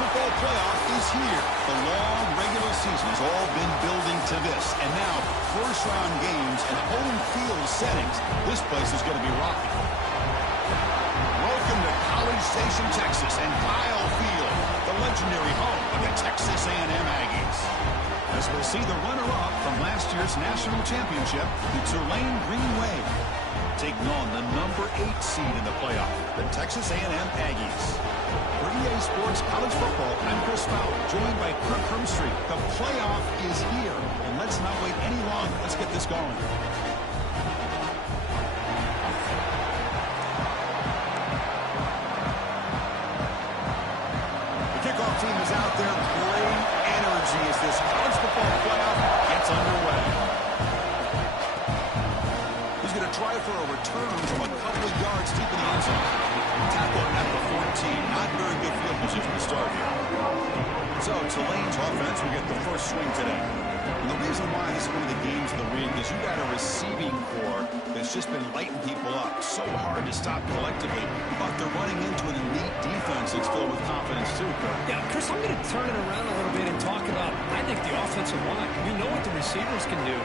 football playoff is here. The long regular season has all been building to this. And now, first-round games and home field settings. This place is going to be rocking. Welcome to College Station, Texas, and Kyle Field, the legendary home of the Texas A&M Aggies. As we'll see the runner-up from last year's national championship, the Tulane Green Wave, taking on the number 8 seed in the playoff, the Texas A&M Aggies. For EA Sports College Football, I'm Chris Fowler, joined by Kirk Hermstreet. The playoff is here, and let's not wait any longer. Let's get this going. The kickoff team is out there. Great energy as this college football playoff gets underway. He's going to try for a return from a couple of yards deep in the end zone. Tackle at the 14. Not very good field position to start here. So Tulane's offense will get the first swing today. And the reason why this is one of the games of the week is you got a receiving core that's just been lighting people up. So hard to stop collectively. But they're running into an elite defense that's filled with confidence too, Kirk. Yeah, Chris, I'm going to turn it around a little bit and talk about, I think, the offensive line. We know what the receivers can do.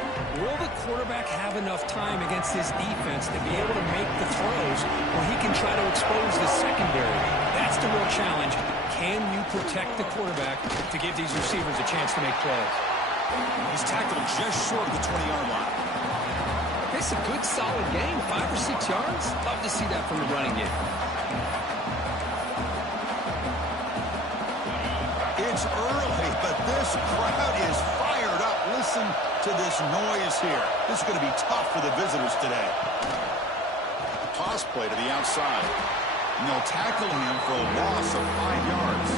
Will the quarterback have enough time against this defense to be able to make the throws where he can try to expose the secondary? That's the real challenge. Can you protect the quarterback to give these receivers a chance to make plays? He's tackled just short of the 20-yard line. It's a good, solid game. 5 or 6 yards. Love to see that from the running game. It's early, but this crowd is fired up. Listen to this noise here. This is going to be tough for the visitors today. Toss play to the outside. And they'll tackle him for a loss of 5 yards.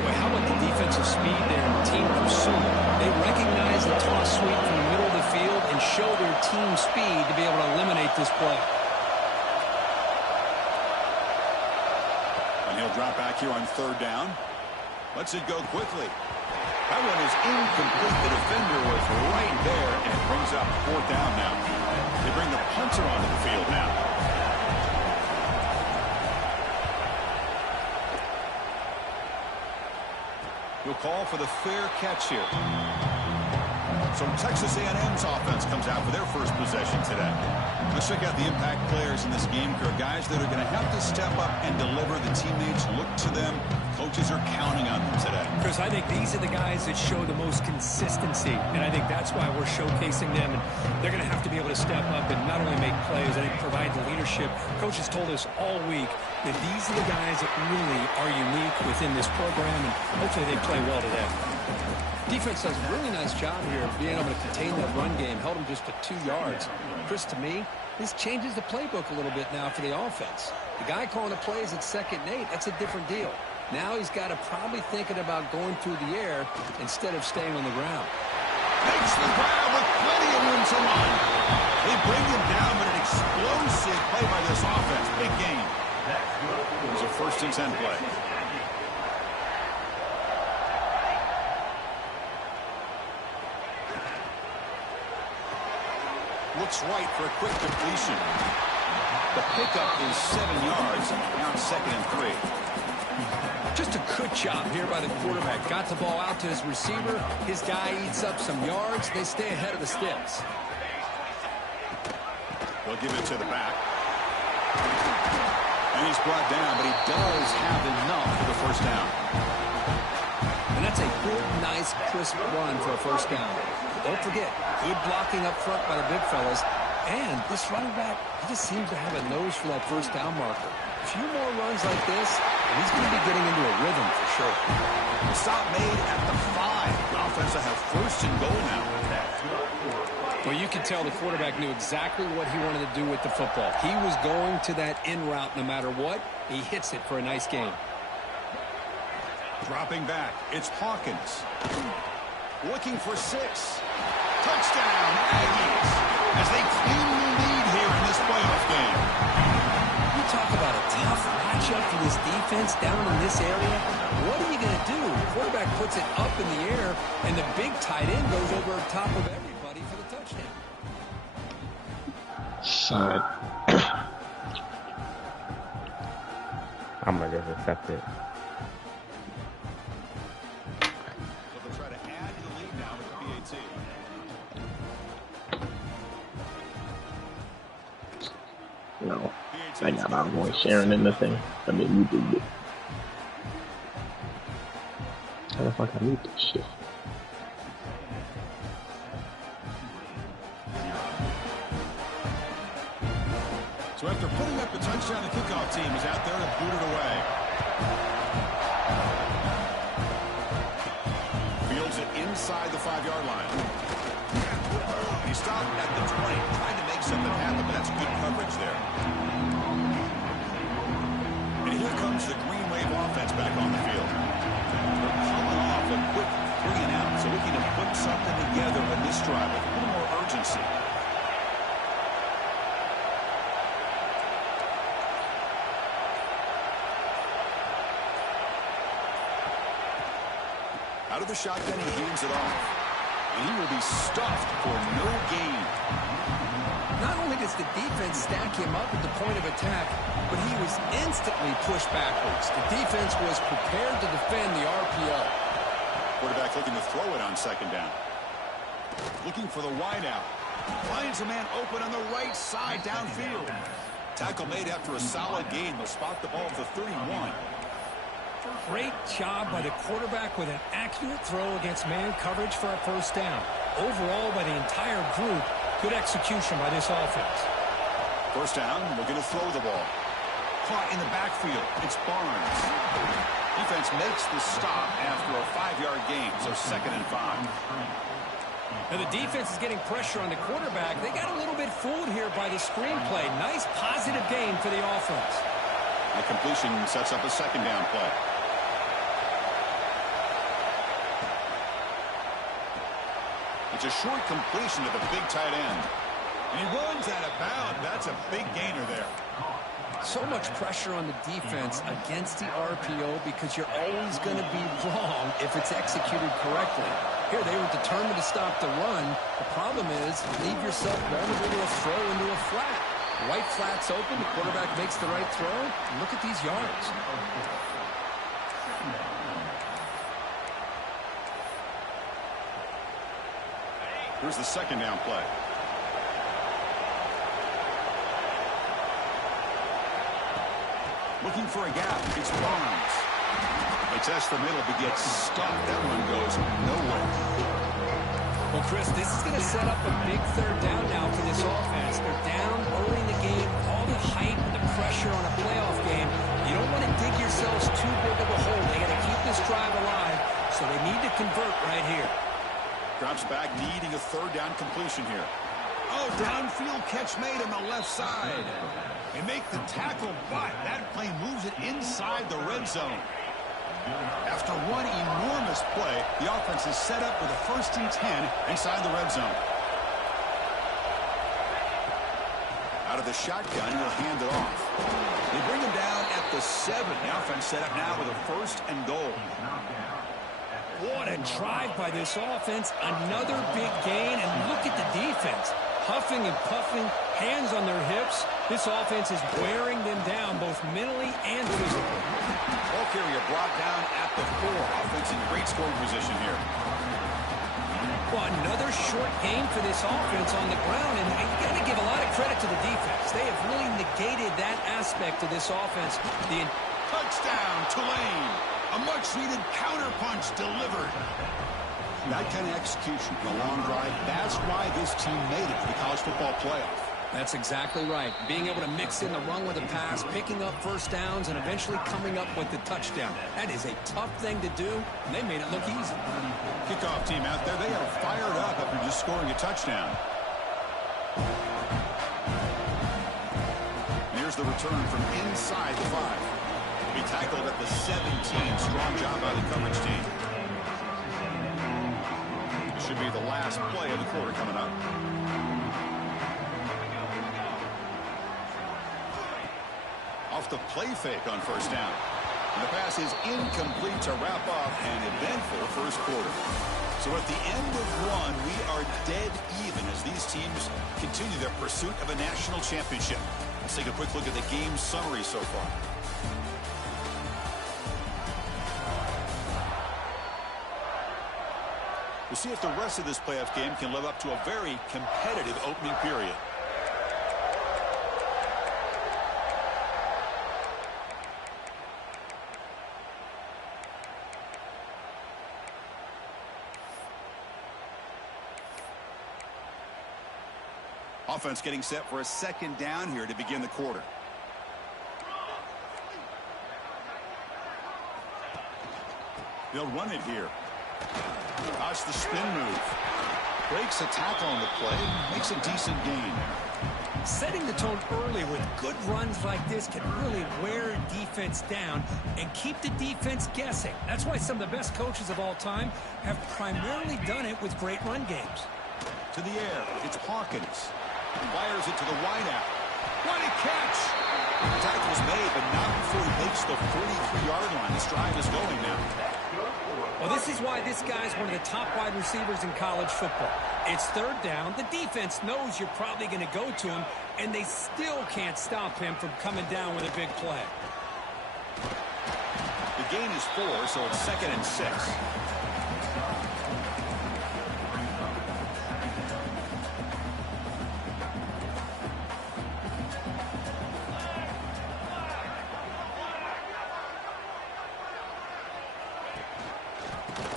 Boy, how about the defensive speed there and team pursuit? They recognize the toss sweep from the middle of the field and show their team speed to be able to eliminate this play. And he'll drop back here on 3rd down. Lets it go quickly. That one is incomplete. The defender was right there and brings up 4th down now. They bring the punter onto the field now. He'll call for the fair catch here. So Texas A&M's offense comes out for their first possession today. Let's check out the impact players in this game, Kirk. Guys that are going to have to step up and deliver. The teammates look to them. Coaches are counting on them today. Chris, I think these are the guys that show the most consistency, and I think that's why we're showcasing them. And they're going to have to be able to step up and not only make plays, I think provide the leadership. Coaches told us all week that these are the guys that really are unique within this program, and hopefully they play well today. Defense does a really nice job here of being able to contain that run game. Held them just to 2 yards. Chris, to me, this changes the playbook a little bit now for the offense. The guy calling the plays at 2nd and 8, that's a different deal. Now he's got to probably thinking about going through the air instead of staying on the ground. Makes the grab with plenty of room to run. They bring him down, but an explosive play by this offense. Big game. It was a 1st and 10 play. Looks right for a quick completion. The pickup is 7 yards. Now 2nd and 3. Just a good job here by the quarterback. Got the ball out to his receiver. His guy eats up some yards. They stay ahead of the sticks. They'll give it to the back. And he's brought down, but he does have enough for the 1st down. And that's a good, nice, crisp run for a 1st down. Don't forget, good blocking up front by the big fellas. And this running back, he just seems to have a nose for that 1st down marker. A few more runs like this, and he's going to be getting into a rhythm for sure. The stop made at the 5. The offense will have 1st and goal now. Well, you can tell the quarterback knew exactly what he wanted to do with the football. He was going to that in route no matter what. He hits it for a nice game. Dropping back, it's Hawkins. Looking for 6. Touchdown, Aggies, as they claim the lead here in this playoff game. You talk about a tough matchup for this defense down in this area. What are you going to do? The quarterback puts it up in the air, and the big tight end goes over the top of everybody for the touchdown. Son. I'm going to just accept it. know. I got our boy sharing in the thing. I mean, you do it. How the fuck I need this shit? So after putting up the touchdown, the kickoff team is out there to boot it away. Fields it inside the 5-yard line. He stopped at the 20, trying to make something happen, but that's good coverage there. And here comes the Green Wave offense back on the field. They're coming off a quick 3 and out, so looking to put something together in this drive with a little more urgency. Out of the shotgun, he hands it off. And he will be stuffed for no gain. Not only does the defense stack him up at the point of attack, but he was instantly pushed backwards. The defense was prepared to defend the RPO. Quarterback looking to throw it on 2nd down. Looking for the wideout. Finds a man open on the right side downfield. Tackle made after a solid gain. They'll spot the ball at the 31. Great job by the quarterback with an accurate throw against man coverage for a 1st down. Overall, by the entire group, good execution by this offense. 1st down, looking to throw the ball. Caught in the backfield. It's Barnes. Defense makes the stop after a 5-yard gain, so 2nd and 5. Now the defense is getting pressure on the quarterback. They got a little bit fooled here by the screenplay. Nice positive gain for the offense. The completion sets up a 2nd down play. It's a short completion to the big tight end. And he runs out of bounds. That's a big gainer there. So much pressure on the defense against the RPO because you're always going to be wrong if it's executed correctly. Here, they were determined to stop the run. The problem is, leave yourself vulnerable to a throw into a flat. Right flat's open, the quarterback makes the right throw. Look at these yards. Here's the 2nd down play. Looking for a gap. It's Barnes. They test the middle, but gets stuck. That one goes nowhere. Well, Chris, this is going to set up a big 3rd down now for this offense. They're down early in the game. All the hype and the pressure on a playoff game. You don't want to dig yourselves too big of a hole. They got to keep this drive alive, so they need to convert right here. Drops back, needing a 3rd down completion here. Oh, downfield catch made on the left side. They make the tackle, but that play moves it inside the red zone. After one enormous play, the offense is set up with a 1st and 10 inside the red zone. Out of the shotgun, he'll hand it off. They bring him down at the 7. The offense set up now with a 1st and goal. What a drive by this offense. Another big gain, and look at the defense. Huffing and puffing, hands on their hips. This offense is wearing them down both mentally and physically. Ball carrier brought down at the 4. Offense in great scoring position here. Well, another short game for this offense on the ground, and you got to give a lot of credit to the defense. They have really negated that aspect of this offense. Touchdown, Tulane. A much-needed counterpunch delivered. That kind of execution in a long drive, that's why this team made it to the college football playoff. That's exactly right. Being able to mix in the run with a pass, picking up 1st downs, and eventually coming up with the touchdown. That is a tough thing to do, and they made it look easy. Kickoff team out there, they are fired up after just scoring a touchdown. Here's the return from inside the 5. Be tackled at the 17. Strong job by the coverage team. This should be the last play of the quarter coming up. Off the play fake on 1st down. And the pass is incomplete to wrap up an eventful 1st quarter. So at the end of one, we are dead even as these teams continue their pursuit of a national championship. Let's take a quick look at the game summary so far. We'll see if the rest of this playoff game can live up to a very competitive opening period. Offense getting set for a second down here to begin the quarter. They'll run it here. Watch the spin move. Breaks a tackle on the play. Makes a decent gain. Setting the tone early with good runs like this can really wear defense down and keep the defense guessing. That's why some of the best coaches of all time have primarily done it with great run games. To the air. It's Hawkins. Fires it to the wideout. What a catch! The tackle's made, but not before he makes the 43-yard line. This drive is going now. Well, this is why this guy's one of the top wide receivers in college football. It's third down. The defense knows you're probably going to go to him, and they still can't stop him from coming down with a big play. The gain is 4, so it's 2nd and 6.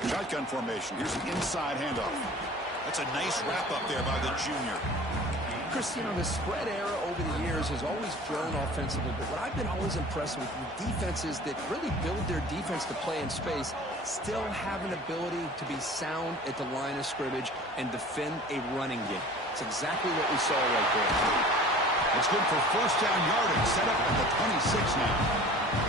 Shotgun formation. Here's an inside handoff. That's a nice wrap up there by the junior. Chris, you know, the spread era over the years has always grown offensively, but what I've been always impressed with defenses that really build their defense to play in space still have an ability to be sound at the line of scrimmage and defend a running game. It's exactly what we saw right there. It's good for first down yardage. Set up at the 26 now.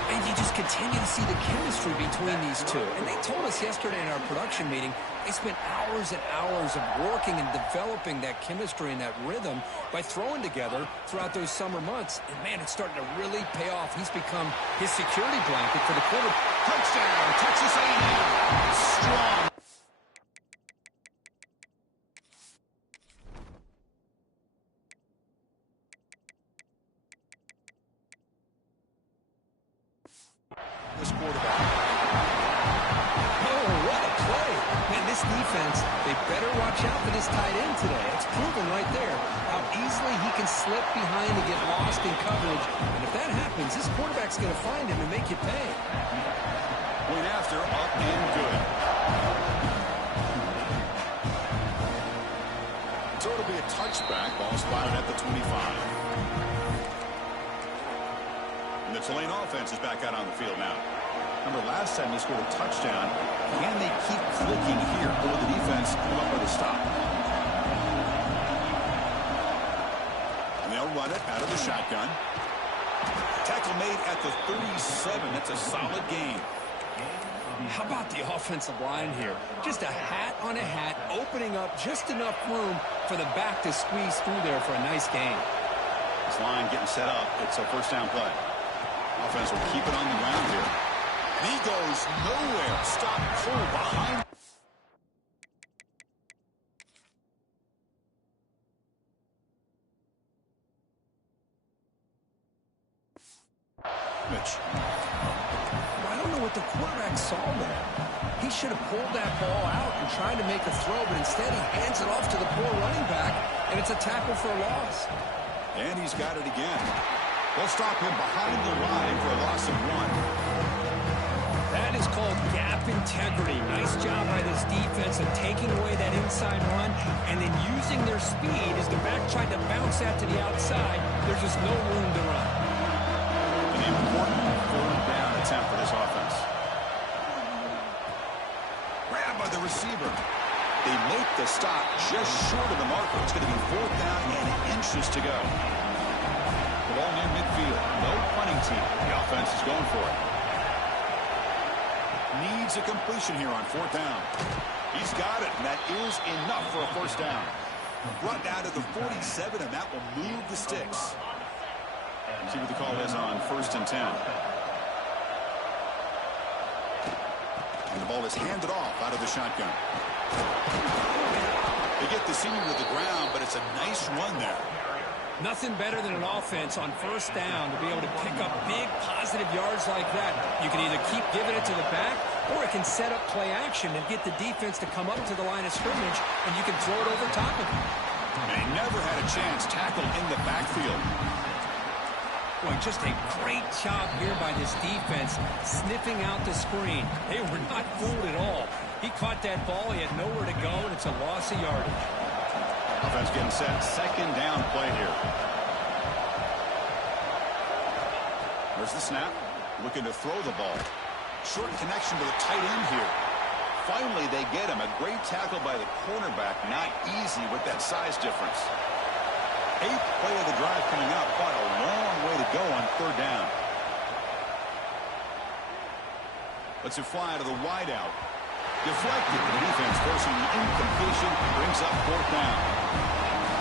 And you just continue to see the chemistry between these two. And they told us yesterday in our production meeting, they spent hours and hours of working and developing that chemistry and that rhythm by throwing together throughout those summer months. And, man, it's starting to really pay off. He's become his security blanket for the quarter. Touchdown, Texas A&M. Strong. This quarterback. Oh, what a play. Man, this defense, they better watch out for this tight end today. It's proven right there how easily he can slip behind and get lost in coverage. And if that happens, this quarterback's going to find him and make you pay. Point after, up and good. So it'll be a touchback. Ball spotted at the 25. And the Tulane offense is back out on the field now. Remember, last time they scored a touchdown. Can they keep clicking here? Or will the defense come up with a stop? And they'll run it out of the shotgun. Tackle made at the 37. That's a solid gain. How about the offensive line here? Just a hat on a hat, opening up just enough room for the back to squeeze through there for a nice gain. This line getting set up. It's a first down play. Offense will keep it on the ground here. He goes nowhere. Stop pull behind. Mitch. I don't know what the quarterback saw there. He should have pulled that ball out and tried to make a throw, but instead he hands it off to the poor running back, and it's a tackle for a loss. And he's got it again. They'll stop him behind the line for a loss of 1. That is called gap integrity. Nice job by this defense of taking away that inside run and then using their speed as the back tried to bounce that to the outside. There's just no room to run. An important third down attempt for this offense. Grabbed by the receiver. They make the stop just short of the marker. It's going to be 4th down and inches to go. The ball near midfield. No punting team. The offense is going for it. Needs a completion here on 4th down. He's got it, and that is enough for a first down. Brought down to the 47, and that will move the sticks. See what the call is on 1st and 10. And the ball is handed off out of the shotgun. They get the senior to the ground, but it's a nice run there. Nothing better than an offense on 1st down to be able to pick up big positive yards like that. You can either keep giving it to the back, or it can set up play action and get the defense to come up to the line of scrimmage, and you can throw it over top of them. They never had a chance tackled in the backfield. Boy, just a great job here by this defense, sniffing out the screen. They were not fooled at all. He caught that ball, he had nowhere to go, and it's a loss of yardage. Offense getting set. Second down play here. There's the snap. Looking to throw the ball. Short connection to the tight end here. Finally, they get him. A great tackle by the cornerback. Not easy with that size difference. 8th play of the drive coming up. Quite a long way to go on third down. Lets it fly to the wideout. Deflected. The defense forcing the incompletion. Brings up fourth down.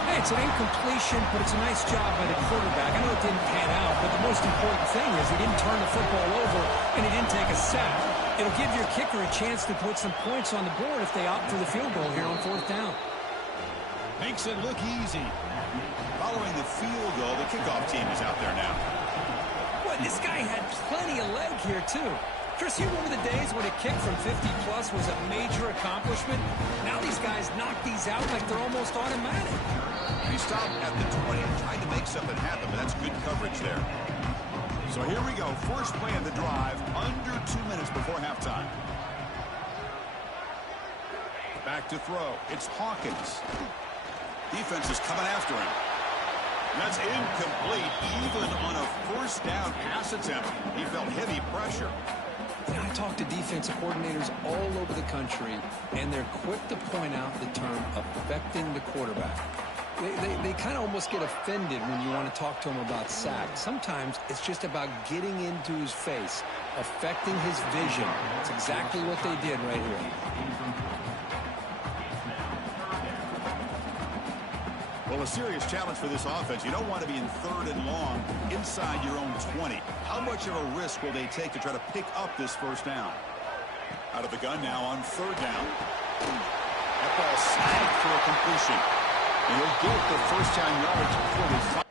Hey, it's an incompletion, but it's a nice job by the quarterback. I know it didn't pan out, but the most important thing is he didn't turn the football over and he didn't take a sack. It'll give your kicker a chance to put some points on the board if they opt for the field goal here on fourth down. Makes it look easy. Following the field goal, the kickoff team is out there now. Boy, this guy had plenty of leg here, too. Chris, you remember the days when a kick from 50-plus was a major accomplishment? Now these guys knock these out like they're almost automatic. He stopped at the 20, tried to make something happen, but that's good coverage there. So here we go. First play of the drive, under 2 minutes before halftime. Back to throw. It's Hawkins. Defense is coming after him. And that's incomplete, even on a first down pass attempt. He felt heavy pressure. I talk to defensive coordinators all over the country, and they're quick to point out the term affecting the quarterback. They kind of almost get offended when you want to talk to them about sacks. Sometimes it's just about getting into his face, affecting his vision. It's exactly what they did right here. Well, a serious challenge for this offense. You don't want to be in third and long inside your own 20. How much of a risk will they take to try to pick up this first down? Out of the gun now on third down. That ball snagged for a completion. And he'll get the first down yards before they find.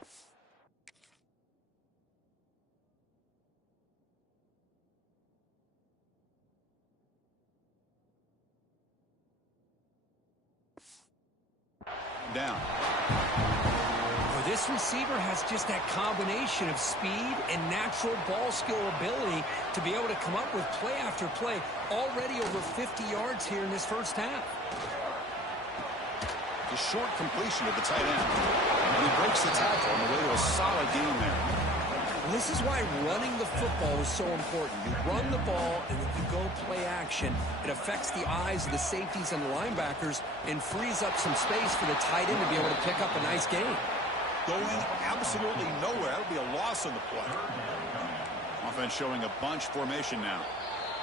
Down. This receiver has just that combination of speed and natural ball skill ability to be able to come up with play after play. Already over 50 yards here in this first half. The short completion of the tight end. And he breaks the tackle on the way to a solid game there. This is why running the football is so important. You run the ball, and then you go play action. It affects the eyes of the safeties and the linebackers and frees up some space for the tight end to be able to pick up a nice game. Going absolutely nowhere. That'll be a loss on the play. Offense showing a bunch formation now.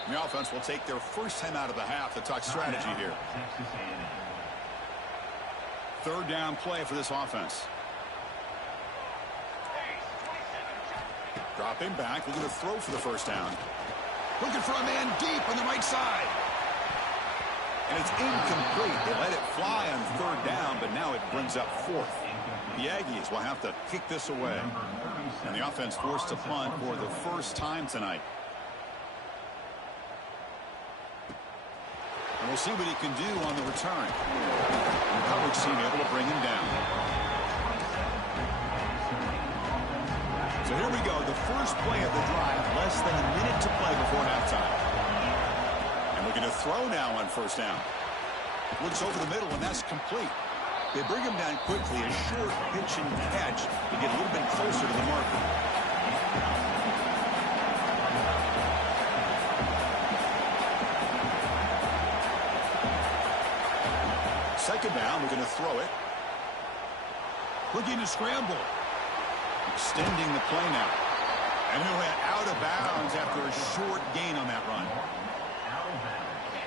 The offense will take their first time out of the half to talk strategy here. Third down play for this offense. Dropping back, looking to throw for the first down. Looking for a man deep on the right side. And it's incomplete. They let it fly on third down, but now it brings up fourth. The Aggies will have to kick this away. And the offense forced to punt for the first time tonight. And we'll see what he can do on the return. The coverage team able to bring him down. So here we go. The first play of the drive. Less than a minute to play before halftime. And looking to throw now on first down. Looks over the middle, and that's complete. They bring him down quickly, a short pitch and catch to get a little bit closer to the marker. Second down, we're going to throw it. Looking to scramble. Extending the play now. And he went out of bounds after a short gain on that run.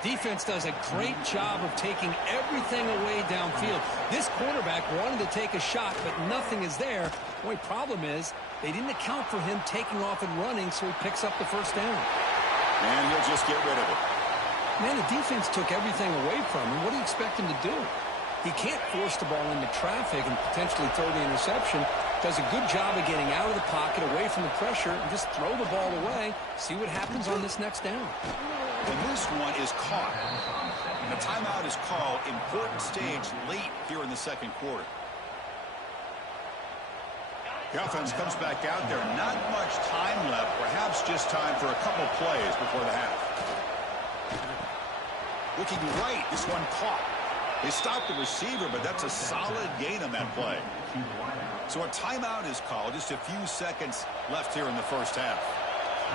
Defense does a great job of taking everything away downfield. This quarterback wanted to take a shot, but nothing is there. The only problem is they didn't account for him taking off and running, so he picks up the first down. And he'll just get rid of it. Man, the defense took everything away from him. What do you expect him to do? He can't force the ball into traffic and potentially throw the interception. Does a good job of getting out of the pocket, away from the pressure, and just throw the ball away. See what happens on this next down. And this one is caught. And a timeout is called. Important stage late here in the second quarter. The offense comes back out there. Not much time left. Perhaps just time for a couple plays before the half. Looking right. This one caught. They stopped the receiver, but that's a solid gain on that play. So a timeout is called. Just a few seconds left here in the first half.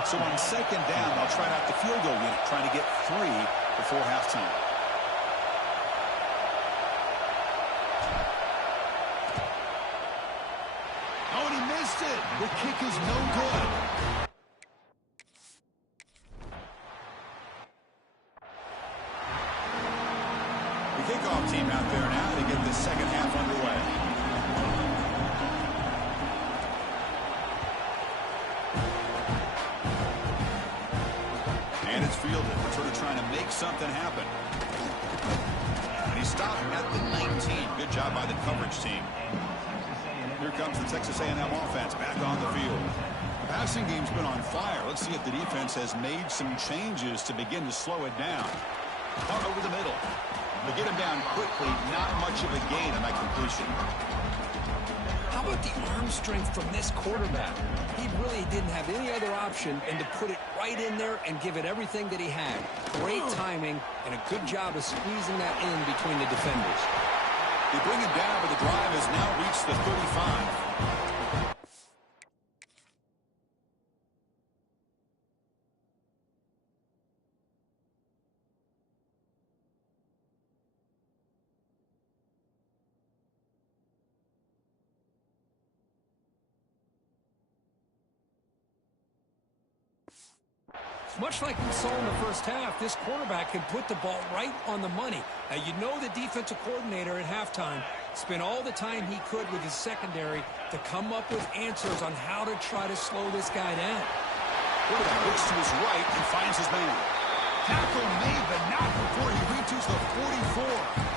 So on second down, they'll try out the field goal unit, trying to get 3 before halftime. Oh, and he missed it. The kick is no good. The kickoff team out there now to get the second half underway. And it's fielded. Returner trying to make something happen. And he stopped at the 19. Good job by the coverage team. Here comes the Texas A&M offense back on the field. The passing game's been on fire. Let's see if the defense has made some changes to begin to slow it down. Caught over the middle. They get him down quickly. Not much of a gain on that completion. How about the arm strength from this quarterback? He really didn't have any other option than to put it right in there and give it everything that he had. Great timing and a good job of squeezing that in between the defenders. They bring him down, but the drive has now reached the 35. Much like we saw in the first half, this quarterback can put the ball right on the money. Now, you know the defensive coordinator at halftime spent all the time he could with his secondary to come up with answers on how to try to slow this guy down. Quarterback looks to his right and finds his man. Tackle made, but not before he reaches the 44.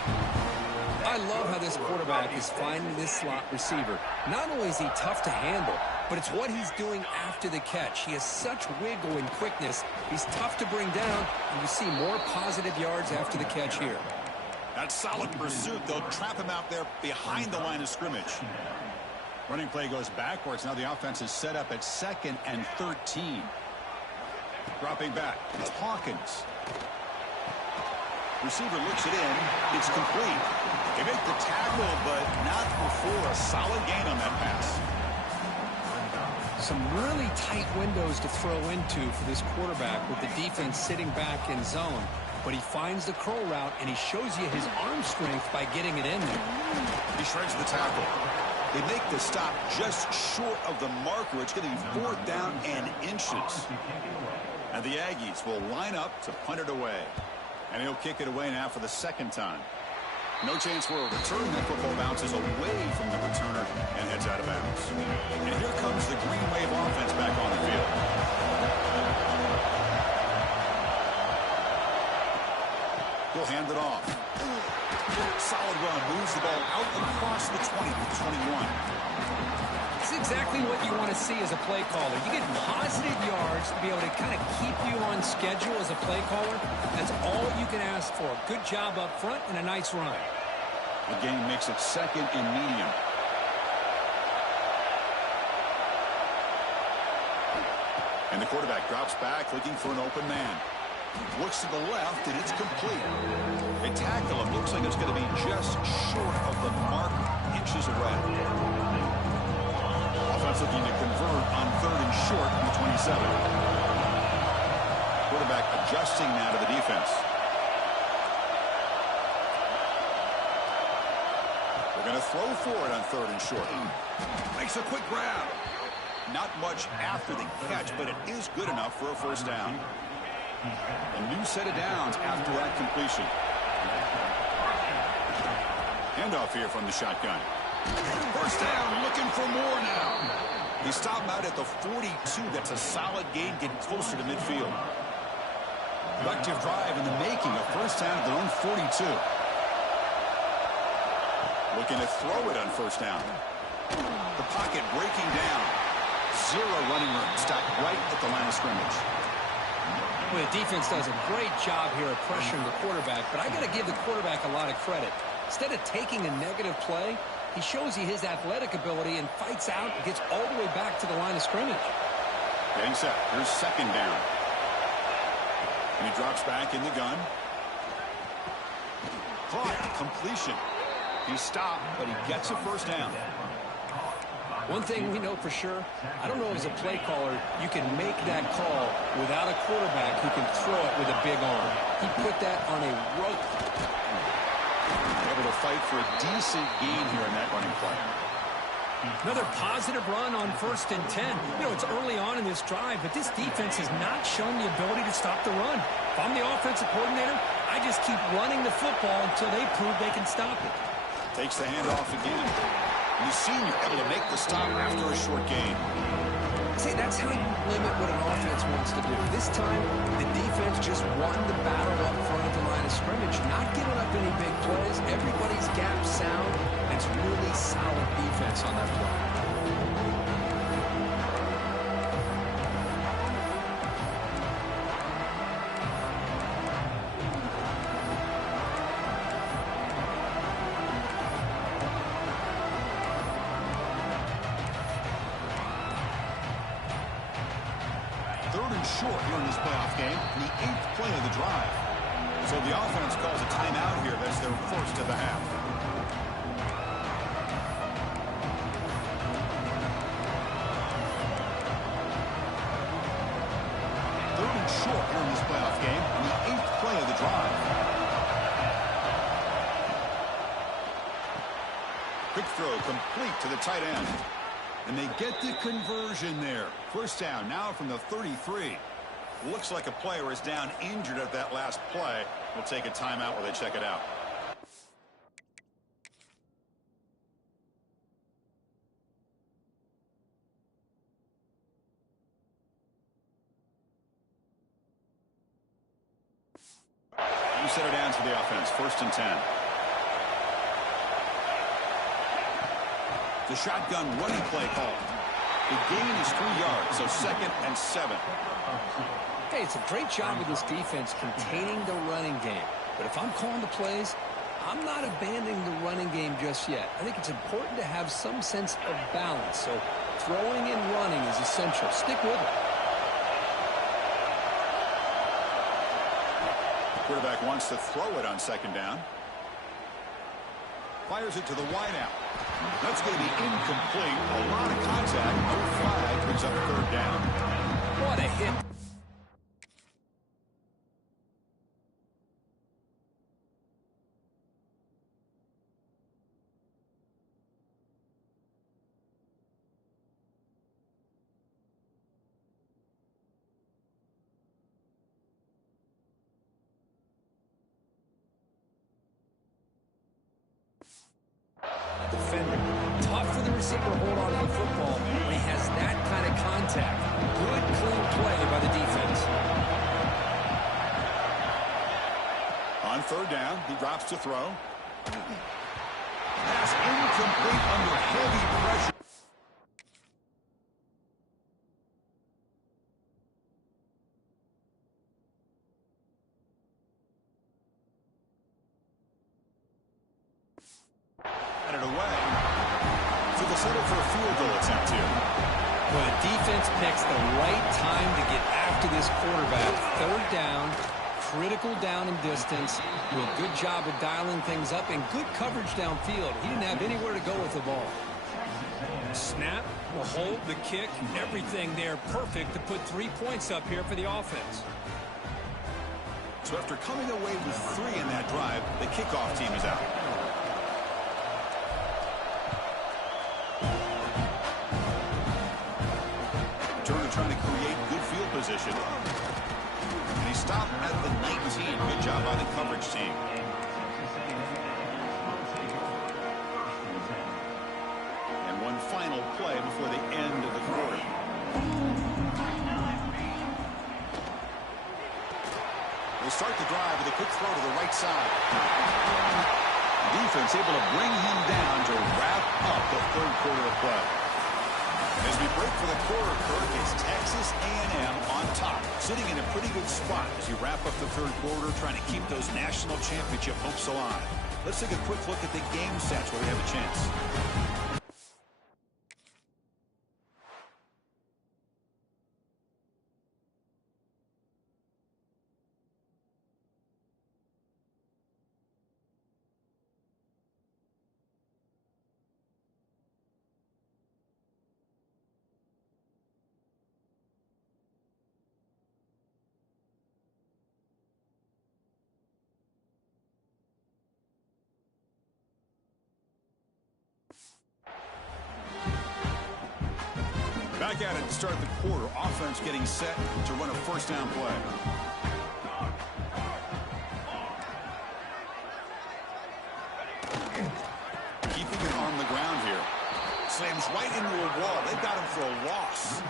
I love how this quarterback is finding this slot receiver. Not only is he tough to handle, but it's what he's doing after the catch. He has such wiggle and quickness. He's tough to bring down, and you see more positive yards after the catch here. That solid pursuit. They'll trap him out there behind the line of scrimmage. Running play goes backwards. Now the offense is set up at 2nd and 13. Dropping back. It's Hawkins. Receiver looks it in. It's complete. They make the tackle, but not before a solid gain on that pass. Some really tight windows to throw into for this quarterback with the defense sitting back in zone. But he finds the curl route, and he shows you his arm strength by getting it in there. He shreds the tackle. They make the stop just short of the marker. It's going to be 4th down and inches. And the Aggies will line up to punt it away. And he'll kick it away now for the 2nd time. No chance for a return. That football bounces away from the returner and heads out of bounds. And here comes the Green Wave offense back on the field. He'll hand it off. Solid run. Moves the ball out across the 20 to 21. It's exactly what you want to see as a play caller. You get positive yards to be able to kind of keep you on schedule as a play caller. That's all you can ask for. Good job up front and a nice run. The game makes it 2nd and medium. And the quarterback drops back looking for an open man. Looks to the left, and it's complete. They tackle him. Looks like it's going to be just short of the mark, inches away. Offense looking to convert on 3rd and short from the 27. Quarterback adjusting now to the defense. They're going to throw for it on 3rd and short. Makes a quick grab. Not much after the catch, but it is good enough for a 1st down. A new set of downs after that completion. Handoff here from the shotgun. 1st down, looking for more now. He stopped out at the 42. That's a solid gain, getting closer to midfield. Productive drive in the making. A 1st down at their own 42. Looking to throw it on 1st down. The pocket breaking down. 0 running room. Stopped right at the line of scrimmage. Well, the defense does a great job here of pressuring the quarterback, but I got to give the quarterback a lot of credit. Instead of taking a negative play, he shows you his athletic ability and fights out and gets all the way back to the line of scrimmage. Getting set. Here's 2nd down. And he drops back in the gun. caught. Completion. He stopped, but he gets a first down. One thing we know for sure, I don't know as a play caller, you can make that call without a quarterback who can throw it with a big arm. He put that on a rope. Able to fight for a decent gain here in that running play. Another positive run on 1st and 10. You know, it's early on in this drive, but this defense has not shown the ability to stop the run. If I'm the offensive coordinator, I just keep running the football until they prove they can stop it. Takes the handoff again. And the senior able to make the stop after a short gain. See, that's how you limit what an offense wants to do. This time, the defense just won the battle up front at the line of scrimmage, not giving up any big plays. Everybody's gap sound. It's really solid defense on that play. Third and short here in this playoff game, the 8th play of the drive. So the offense calls a timeout here. That's their first of the half. Third and short here in this playoff game, the 8th play of the drive. Quick throw complete to the tight end. And they get the conversion there. First down now from the 33. Looks like a player is down injured at that last play. We'll take a timeout while they check it out. You set her down to the offense. 1st and 10. The shotgun running play call. The gain is 3 yards, so 2nd and 7. Hey, it's a great job with this defense containing the running game. But if I'm calling the plays, I'm not abandoning the running game just yet. I think it's important to have some sense of balance. So throwing and running is essential. Stick with it. The quarterback wants to throw it on 2nd down. Fires it to the wideout. That's going to be incomplete. A lot of contact. No flag brings up 3rd down. What a hit. Defender. Tough for the receiver to hold on to the football when he has that kind of contact. Good, clean play by the defense. On 3rd down, he drops to throw. Pass incomplete under heavy pressure. It away. So they'll settle for a field goal attempt here. Well, the defense picks the right time to get after this quarterback. 3rd down, critical down and distance. Do a good job of dialing things up and good coverage downfield. He didn't have anywhere to go with the ball. Snap, the hold, the kick, everything there perfect to put 3 points up here for the offense. So after coming away with 3 in that drive, the kickoff team is out. Turner trying to create good field position. And he stopped at the 19. Good job by the coverage team. And one final play before the end of the quarter. We'll start the drive with a quick throw to the right side. Defense able to bring him down to wrap up the 3rd quarter of play. As we break for the quarter, Kirk, it's Texas A&M on top, sitting in a pretty good spot as you wrap up the 3rd quarter, trying to keep those national championship hopes alive. Let's take a quick look at the game stats where we have a chance. Back at it to start the quarter. Offense getting set to run a first down play. Keeping it on the ground here. Slams right into a wall. They've got him for a loss.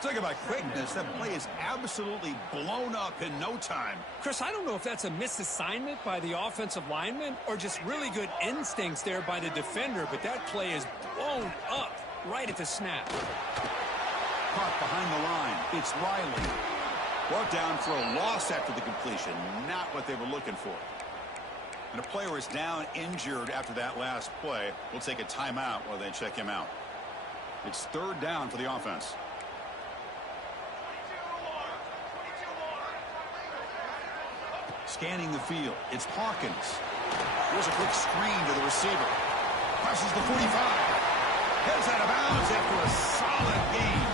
Talk about quickness. That play is absolutely blown up in no time. Chris, I don't know if that's a misassignment by the offensive lineman or just really good instincts there by the defender, but that play is blown up right at the snap. Caught behind the line. It's Riley. Brought down for a loss after the completion. Not what they were looking for. And a player is down injured after that last play. We'll take a timeout while they check him out. It's third down for the offense. Scanning the field. It's Hawkins. Here's a quick screen to the receiver. Crosses the 45. Heads out of bounds after a solid gain.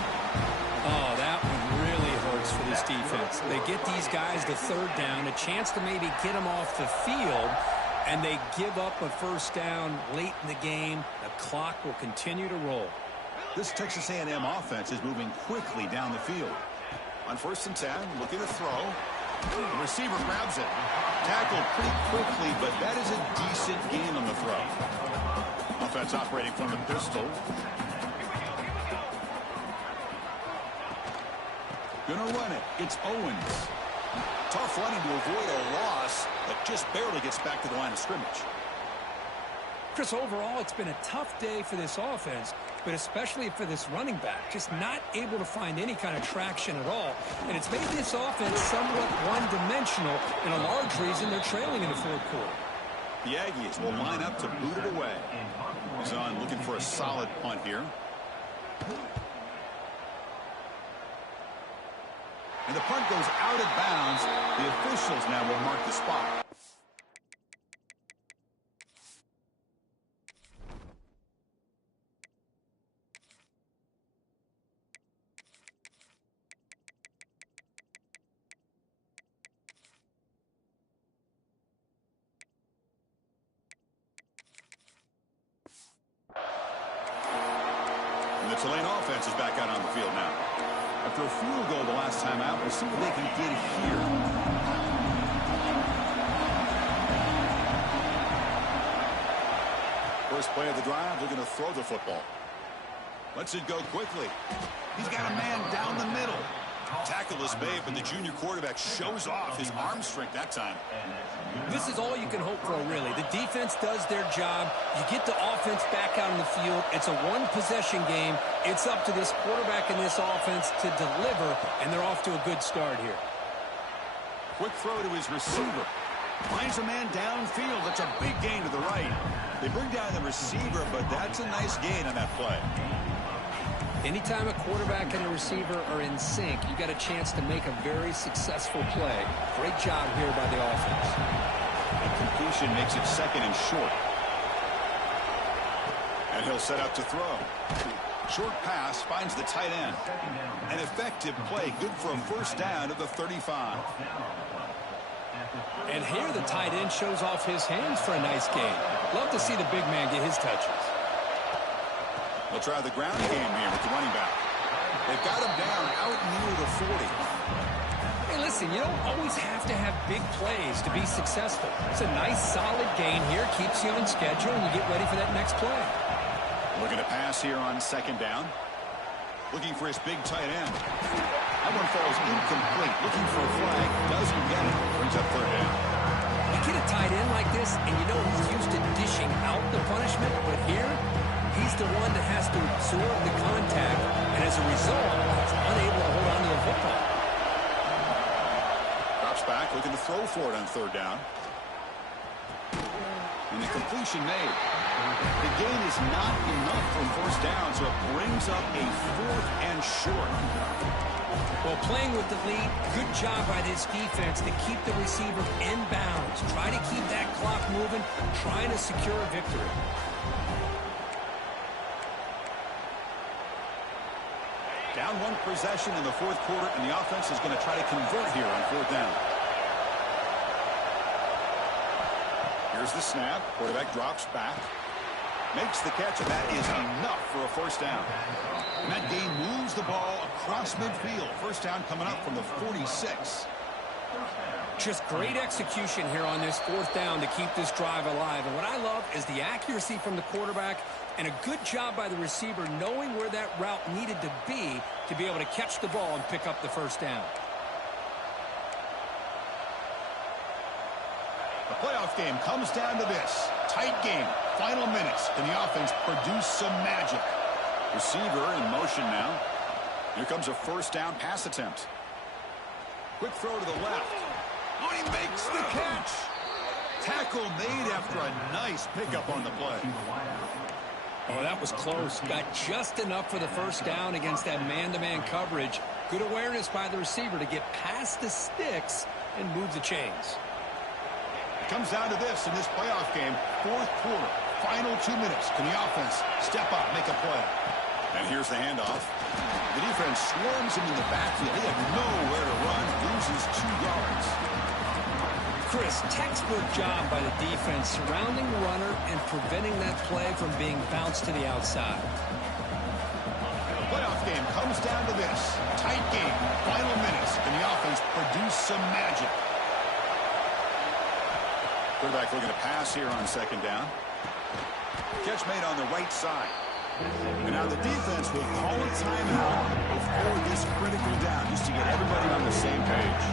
Oh, that one really hurts for this defense. They get these guys to third down, a chance to maybe get them off the field, and they give up a first down late in the game. The clock will continue to roll. This Texas A&M offense is moving quickly down the field. On 1st and 10, looking to throw. The receiver grabs it. Tackled pretty quickly, but that is a decent gain on the throw. Offense operating from the pistol. Gonna run it. It's Owens. Tough running to avoid a loss, but just barely gets back to the line of scrimmage. Chris, overall, it's been a tough day for this offense, but especially for this running back, just not able to find any kind of traction at all. And it's made this offense somewhat one-dimensional, and a large reason they're trailing in the fourth quarter. The Aggies will line up to boot it away. He's on looking for a solid punt here. And the punt goes out of bounds. The officials now will mark the spot. And the Tulane offense is back out on the field now. After a field goal the last time out, we'll see what they can get here. First play of the drive, they're going to throw the football. Lets it go quickly. He's got a man down the middle. Tackle is made, but the junior quarterback shows off his arm strength that time. This is all you can hope for, really. The defense does their job. You get the offense back out on the field. It's a one-possession game. It's up to this quarterback and this offense to deliver, and they're off to a good start here. Quick throw to his receiver. Finds a man downfield. That's a big gain to the right. They bring down the receiver, but that's a nice gain on that play. Anytime a quarterback and a receiver are in sync, you got a chance to make a very successful play. Great job here by the offense. The completion makes it second and short. And he'll set up to throw. Short pass finds the tight end. An effective play, good for a first down at the 35. And here the tight end shows off his hands for a nice gain. Love to see the big man get his touches. They'll try the ground game here with the running back. They've got him down out near the 40. Hey, listen, you don't always have to have big plays to be successful. It's a nice, solid gain here. Keeps you on schedule, and you get ready for that next play. Looking to pass here on second down. Looking for his big tight end. That one falls incomplete. Looking for a flag. Doesn't get it. Brings up third down. You get a tight end like this, and you know he's used to dishing out the punishment, but here, he's the one that has to absorb the contact, and as a result, he's unable to hold on to the football. Drops back, looking to throw for it on third down. And the completion made. The gain is not enough for first down, so it brings up a fourth and short. Well, playing with the lead, good job by this defense to keep the receiver in bounds. Try to keep that clock moving, trying to secure a victory. Down one possession in the fourth quarter, and the offense is going to try to convert here on fourth down. Here's the snap. Quarterback drops back. Makes the catch, and that is enough for a first down. And that gain moves the ball across midfield. First down coming up from the 46. Just great execution here on this fourth down to keep this drive alive. And what I love is the accuracy from the quarterback and a good job by the receiver knowing where that route needed to be able to catch the ball and pick up the first down. The playoff game comes down to this. Tight game. Final minutes. Can the offense produce some magic? Receiver in motion now. Here comes a first down pass attempt. Quick throw to the left. Oh, he makes the catch. Tackle made after a nice pickup on the play. Oh, that was close. Got just enough for the first down against that man-to-man coverage. Good awareness by the receiver to get past the sticks and move the chains. It comes down to this in this playoff game. Fourth quarter. Final 2 minutes. Can the offense step up, make a play? And here's the handoff. The defense swarms him in the backfield. He had nowhere to run. Loses 2 yards. Chris, textbook job by the defense surrounding the runner and preventing that play from being bounced to the outside. The playoff game comes down to this. Tight game. Final minutes. Can the offense produce some magic? Quarterback looking to pass here on second down. Catch made on the right side. And now the defense will call a timeout before this critical down, just to get everybody on the same page.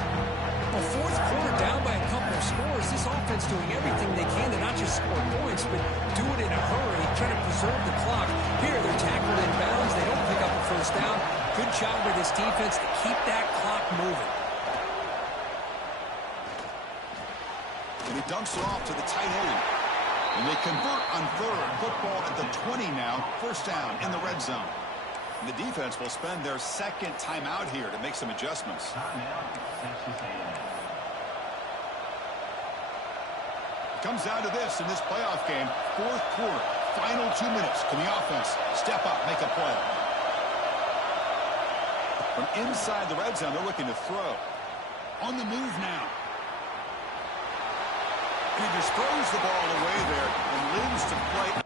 Well, fourth quarter down by a couple of scores. This offense doing everything they can to not just score points, but do it in a hurry, trying to preserve the clock. Here, they're tackled in bounds. They don't pick up a first down. Good job by this defense to keep that clock moving. And he dumps it off to the tight end. And they convert on third. Football at the 20 now. First down in the red zone. And the defense will spend their second timeout here to make some adjustments. It comes down to this in this playoff game. Fourth quarter. Final 2 minutes. Can the offense step up, make a play? From inside the red zone, they're looking to throw. On the move now. He just throws the ball away there and lives to play.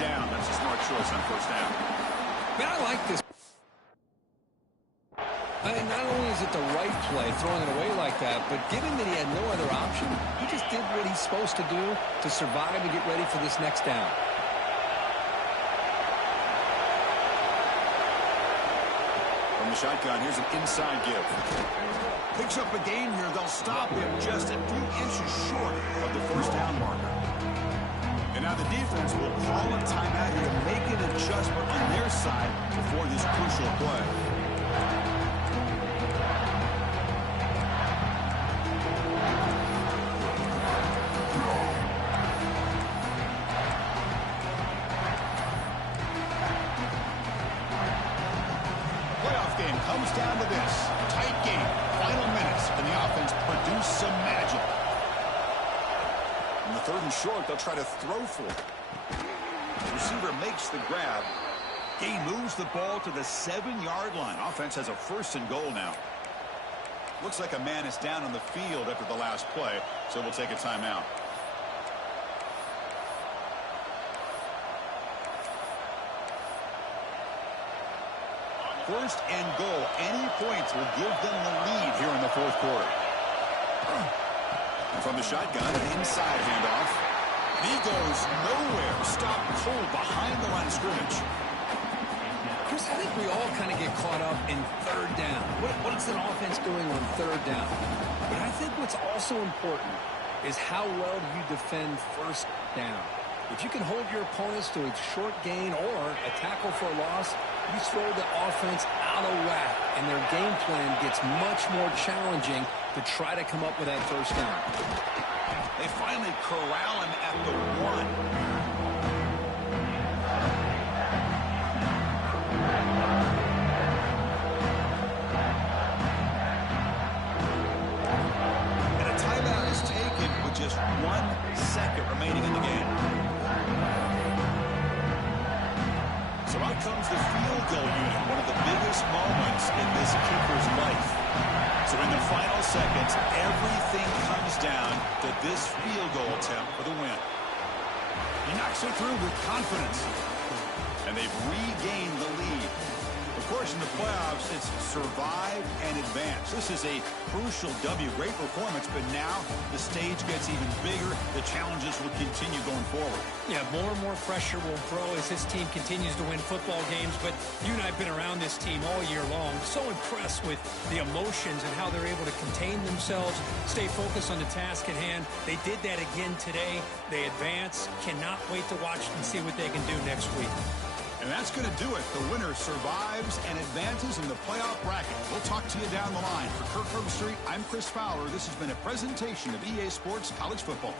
Down. That's a smart choice on first down. Man, I like this. And not only is it the right play, throwing it away like that, but given that he had no other option, he just did what he's supposed to do to survive and get ready for this next down. From the shotgun, here's an inside give. Picks up a gain here. They'll stop him just a few inches short of the first down marker. And now the defense will call a timeout here to make an adjustment on their side before this crucial play. Comes down to this. Tight game. Final minutes. Can the offense produce some magic? On the third and short, they'll try to throw for it. The receiver makes the grab. Gay moves the ball to the 7-yard line. Offense has a first and goal now. Looks like a man is down on the field after the last play, so we'll take a timeout. First and goal. Any points will give them the lead here in the fourth quarter. And from the shotgun, an inside handoff. He goes nowhere. Stopped cold behind the line of scrimmage. Chris, I think we all kind of get caught up in third down. What is an offense doing on third down? But I think what's also important is how well do you defend first down. If you can hold your opponents to a short gain or a tackle for a loss, you throw the offense out of whack, and their game plan gets much more challenging to try to come up with that first down. They finally corral him at the 1. And a timeout is taken with just 1 second remaining in the game. So out comes the field goal unit, one of the biggest moments in this kicker's life. So in the final seconds, everything comes down to this field goal attempt for the win. He knocks it through with confidence. And they've regained the lead. Of course, in the playoffs, it's survive and advance. This is a crucial W. Great performance, but now the stage gets even bigger. The challenges will continue going forward. Yeah, more and more pressure will grow as this team continues to win football games. But you and I have been around this team all year long. So impressed with the emotions and how they're able to contain themselves, stay focused on the task at hand. They did that again today. They advance. Cannot wait to watch and see what they can do next week. And that's going to do it. The winner survives and advances in the playoff bracket. We'll talk to you down the line. For Kirk Herbstreit, I'm Chris Fowler. This has been a presentation of EA Sports College Football.